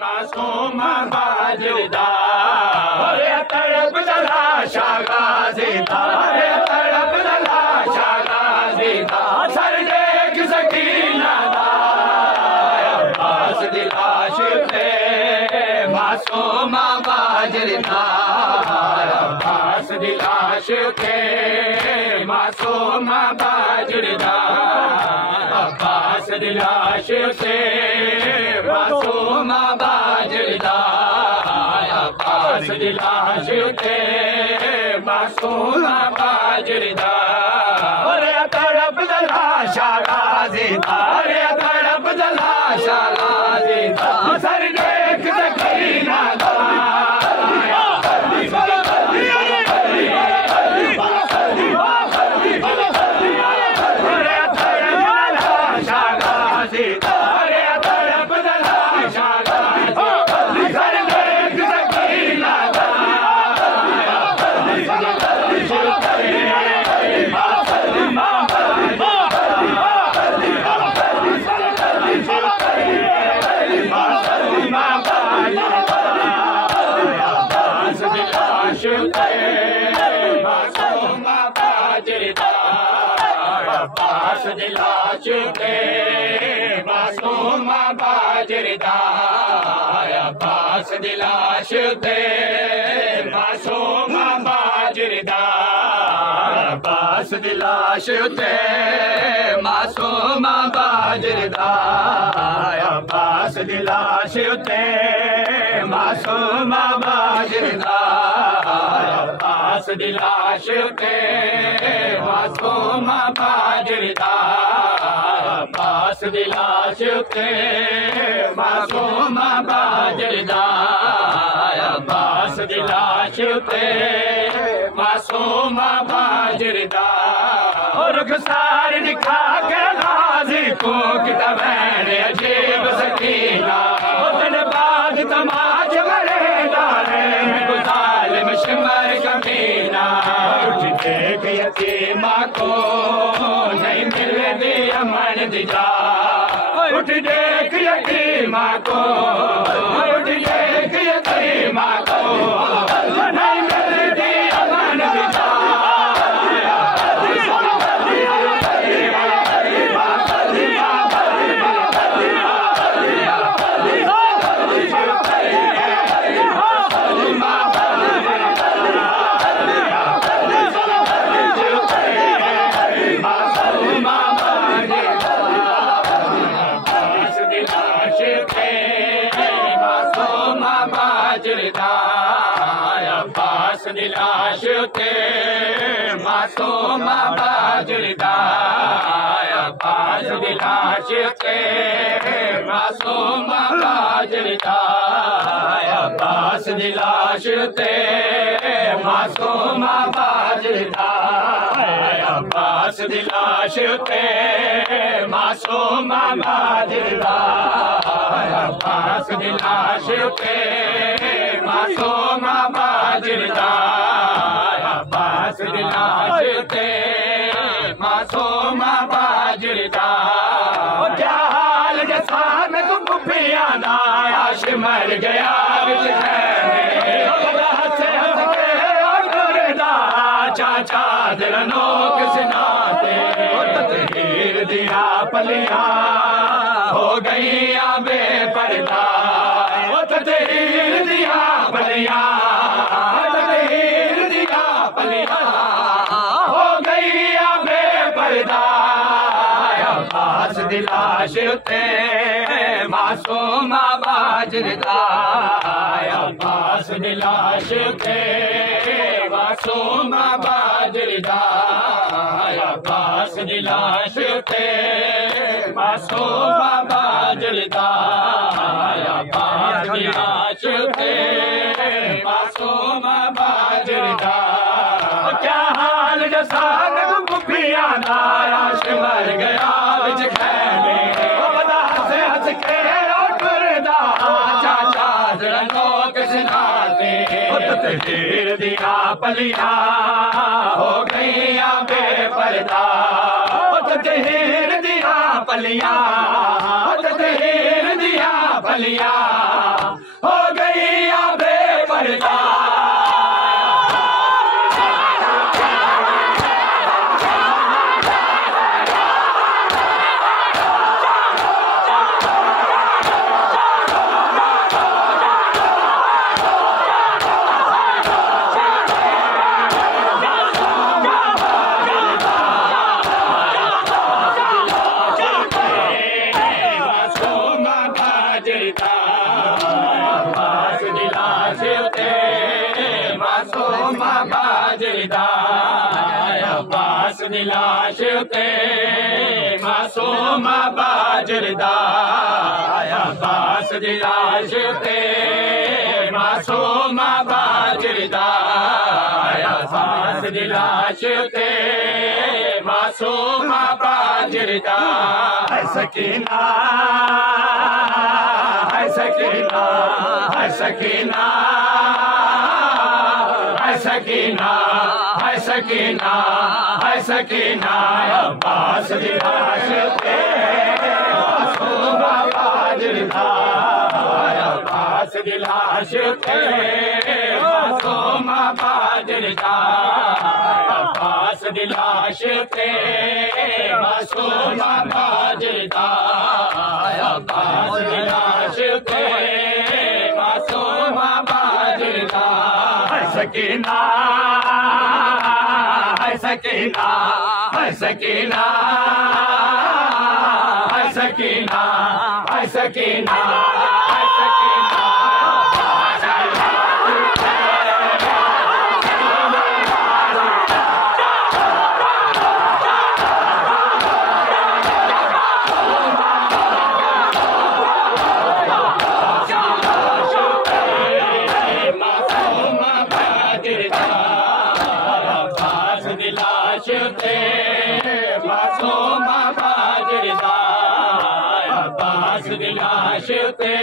मासूम बाजरदार तड़प जलाशा गाज़ीदार तड़प जलाशा गाज़ीदार सर देख सकीना दा अब्बास दी लाश पे मासूम बाजरदार अब्बास दी लाश पे मासूम बाजरदार अब्बास दी लाश पे मासूम बाजरदार अब्बास दी लाश पे मासूम बाजरदार तड़प जलाशा गाज़ीदार तड़प जलाशा गाज़ीदार सर देख सकीना दा अब्बास दी लाश पे मासूम बाजरदार अब्बास दी लाश पे मासूम बाजरदार अब्बास दी लाश पे मासूम बाजरदार अब्बास दी लाश पे मासूम बाजरदार अब्बास दी लाश पे मासूम बाजरदार अब्बास दी लाश पे मासूम बाजरदार अब्बास दी लाश पे मासूम बाजरदार और रुखसार दिखा के गाज़ी को किताबैन अजीब सकीना उतने बाद तमाच मरे डाले गुज़ालिम शिमर कमीना उठ देख यतीमा को नहीं मिलती अमन दी जा उठ देख यतीमा को उठ देख यतीमा को नहीं मिलती अमन दी जा अब्बास दी लाश पे मासूम बाजरदार अब्बास दी लाश पे मासूम बाजरदार अब्बास दी लाश पे मासूम बाजरदार अब्बास दी लाश पे मासूम बाजरदार अब्बास दी लाश पे मासूम बाजरदार अब्बास दी लाश पे मासूम बाजरदार क्या हाल जैसा में तुम पिया ना आश मर गया बिच हंस के चाचा दिल नोक सिनाते तकदीर दिया पलियां हो गई बेपर्दा तकदीर दिया पलियां तकदीर दिया पलियां हो गई बेपर्दा अब्बास दी लाश पे मासूम बाजरदार अब्बास दी लाश पे मासूम बाजरदार अब्बास दी लाश पे मासूम बाजरदार अब्बास दी लाश पे मासूम बाजरदार क्या हाल जैसा तुम पिया ना आश मर गया बिच खैमे हंस के टुरदा चाचा जरा लोग सुनाते तकदीर दिया पलियां हो गई बेपर्दा तकदीर दिया पलियां कमलिया हो गई आबे पर्दा दिलाशते मासूम बाजरदा अब्बास दिलाशते मासूम बाजरदा अब्बास दिलाशते मासूम बाजरदा सकीना सकीना सकीना सकीना सकीना सकीना अब्बास दिलाशते मासूम बाजरदा अब्बास दिलाशते मासूम बाजरदा अब्बास दिलाशते मासूम बाजरदा अब्बास दिलाशते मासूम बाजरदा सकीना सकीना सकीना सकीना सकीना मासूम बाजरदा अब्बास दिलाशते